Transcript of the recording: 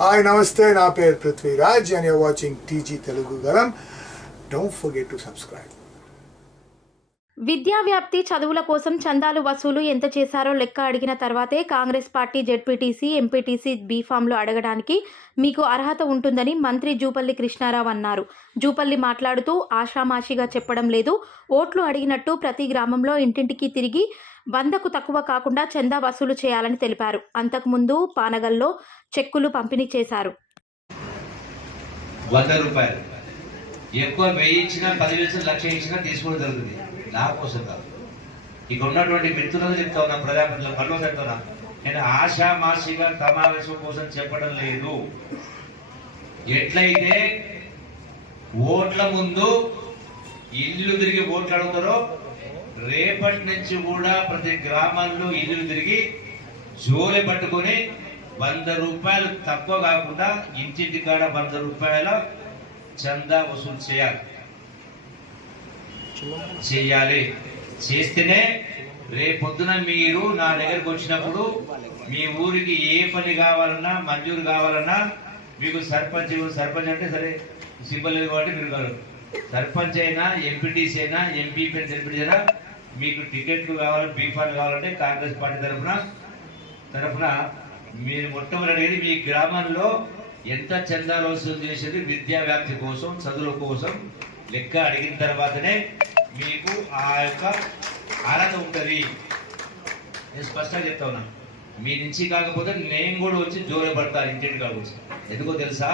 Hi నమస్తే, నా పేరు Prithviraj and you're watching TG Telugu Galam. Don't forget to subscribe. విద్యా వ్యాప్తి చదువుల కోసం చందాలు వసూలు ఎంత చేశారో లెక్క అడిగిన తర్వాతే కాంగ్రెస్ పార్టీ జెడ్పీటీసీ ఎంపీటీసీ బీఫామ్లు అడగడానికి మీకు అర్హత ఉంటుందని మంత్రి జూపల్లి కృష్ణారావు అన్నారు. జూపల్లి మాట్లాడుతూ ఆషామాషిగా చెప్పడం లేదు, ఓట్లు అడిగినట్టు ప్రతి గ్రామంలో ఇంటింటికి తిరిగి 100కు తక్కువ కాకుండా చందా వసూలు చేయాలని తెలిపారు. అంతకుముందు పానగల్లో చెక్కులు పంపిణీ చేశారు. 100 రూపాయలు ఎక్కువ 1000 ఇచ్చినా 10,000 లక్ష ఇచ్చినా తీసుకోవడం జరుగుతుంది. నా కోసం కాదు, ఇక ఉన్నటువంటి మిత్రులకు చెప్తా ఉన్నా, ప్రజాప్రతినిధుల పనులు చెప్తున్నా. నేను ఆషామాషిగా సమావేశం కోసం చెప్పడం లేదు. ఎట్లయితే ఓట్ల ముందు ఇల్లు తిరిగి ఓట్లు అడుగుతారో రేపటి నుంచి కూడా ప్రతి గ్రామాల్లో ఇల్లు తిరిగి జోలె పట్టుకుని 100 రూపాయలు తక్కువ కాకుండా ఇంటింటి కాడ 100 రూపాయల చందా వసూలు చేయాలి. చేస్తేనే రేపొద్దున మీరు నా దగ్గరకు వచ్చినప్పుడు మీ ఊరికి ఏ పని కావాలన్నా మంజూరు కావాలన్నా మీకు సర్పంచ్ అంటే సరే సింబల్ లేదు కాబట్టి మీరు కాదు, సర్పంచ్ అయినా ఎంపీటీసీ అయినా ఎంపీ ఎంపీటీ అయినా మీకు టికెట్లు కావాలి, బీఫాలు కావాలంటే కాంగ్రెస్ పార్టీ తరఫున మీరు మొట్టమొదటి మీ గ్రామంలో ఎంత చందాలు వసూలు చేసేది విద్యా వ్యాప్తి కోసం, చదువుల కోసం లెక్క అడిగిన తర్వాతనే మీకు ఆ యొక్క అర్హత ఉంటుంది. నేను స్పష్టంగా చెప్తా ఉన్నా. మీ నుంచి కాకపోతే నేను కూడా వచ్చి జోరే పడతా ఇంటింటి కావచ్చు. ఎందుకో తెలుసా,